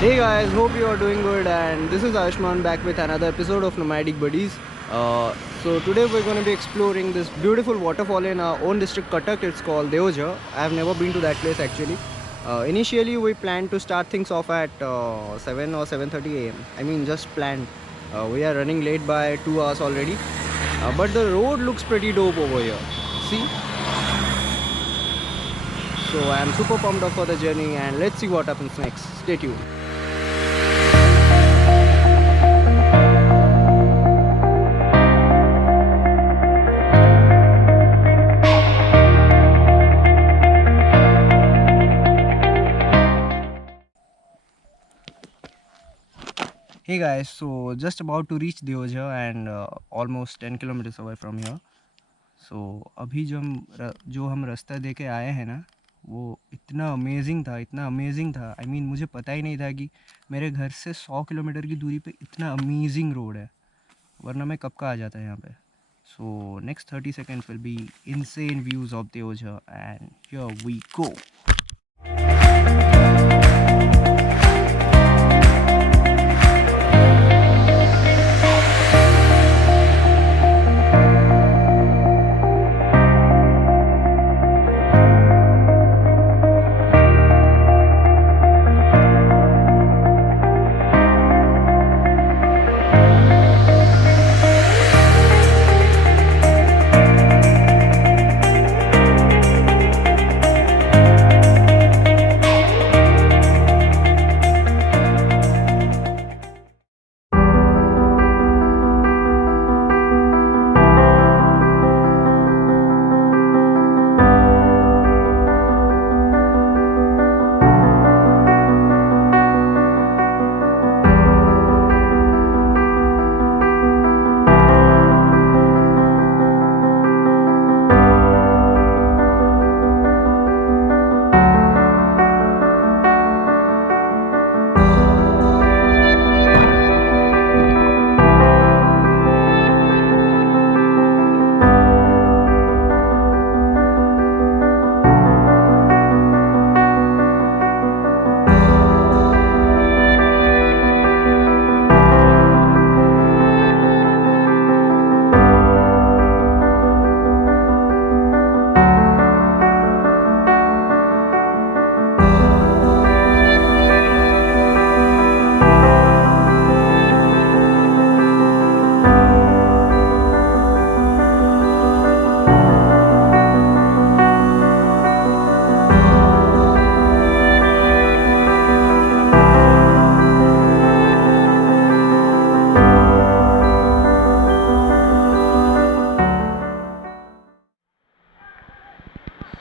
Hey guys, hope you are doing good, and this is Ayushman back with another episode of Nomadic Buddies. So today we're going to be exploring this beautiful waterfall in our own district Cuttack. It's called Deojhar. I have never been to that place actually. Initially we planned to start things off at 7 or 7:30 am. I mean just planned. We are running late by 2 hours already. But the road looks pretty dope over here. See? So I am super pumped up for the journey, and let's see what happens next. Stay tuned. Hey guys, so just about to reach Deojhar and almost 10 kilometers away from here. So अभी जो हम रास्ता देके आए हैं ना, वो इतना अमेजिंग था. I mean मुझे पता ही नहीं था कि मेरे घर से 100 किलोमीटर की दूरी पे इतना अमेजिंग रोड है, वरना मैं कब का आ जाता है यहाँ पे. So next 30 seconds will be insane views of Deojhar, and here we go.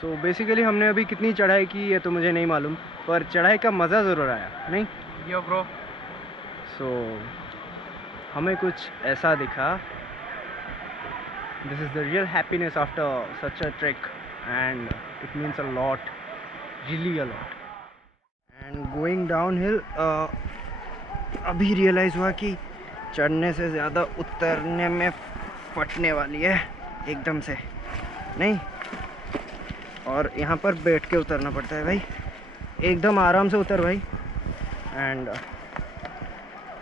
तो बेसिकली हमने अभी कितनी चढ़ाई की है तो मुझे नहीं मालूम, पर चढ़ाई का मज़ा ज़रूर आया, नहीं यो ब्रो. सो हमें कुछ ऐसा दिखा. This is the real happiness after such a trek, and it means a lot, really a lot. And going down hill अभी रियलाइज़ हुआ कि चढ़ने से ज़्यादा उतरने में फटने वाली है एकदम से, नहीं. और यहाँ पर बैठ के उतरना पड़ता है भाई, एकदम आराम से उतर भाई. एंड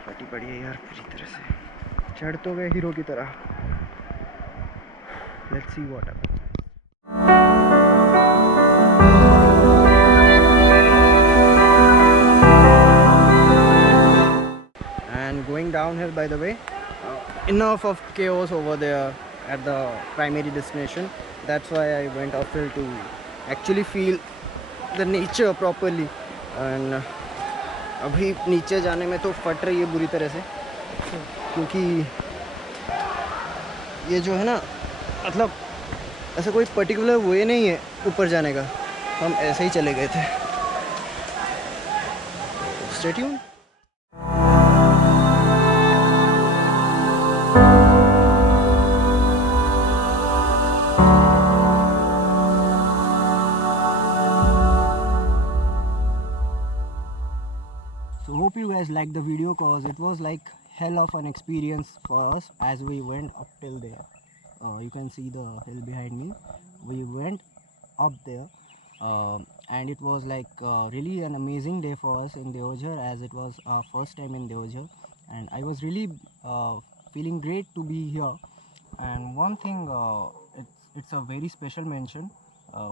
फटी पड़ी है यार पूरी तरह से. चढ़ तो गए हीरो की तरह. Let's see what happens. And going downhill, by the way, enough of chaos over there at the primary destination. That's why I went uphill to actually feel the nature properly. And अभी नीचे जाने में तो फट रही है बुरी तरह से, क्योंकि ये जो है ना, मतलब ऐसा कोई पर्टिकुलर वे नहीं है ऊपर जाने का, हम ऐसे ही चले गए थे. Stay tuned. So hope you guys liked the video, cause it was like hell of an experience for us as we went up till there. You can see the hill behind me. We went up there, and it was like really an amazing day for us in Deojhar, as it was our first time in Deojhar, and I was really feeling great to be here. And one thing, it's a very special mention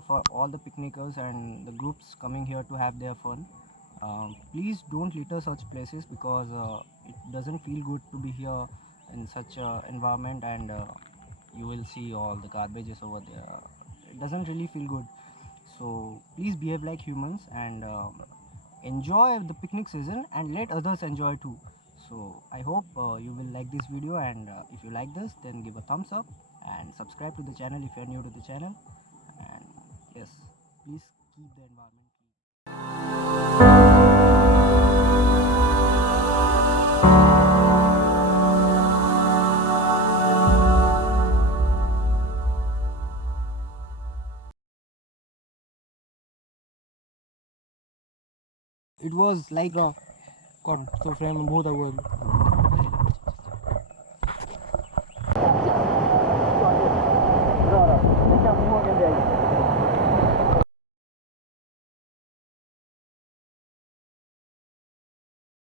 for all the picnickers and the groups coming here to have their fun. Please don't litter such places, because it doesn't feel good to be here in such a environment, and you will see all the garbages over there. It doesn't really feel good. So please behave like humans, and enjoy the picnic season and let others enjoy too. So I hope you will like this video, and if you like this, then give a thumbs up and subscribe to the channel if you are new to the channel. And yes, please keep the environment clean. It was like cut तो frame में बहुत आगे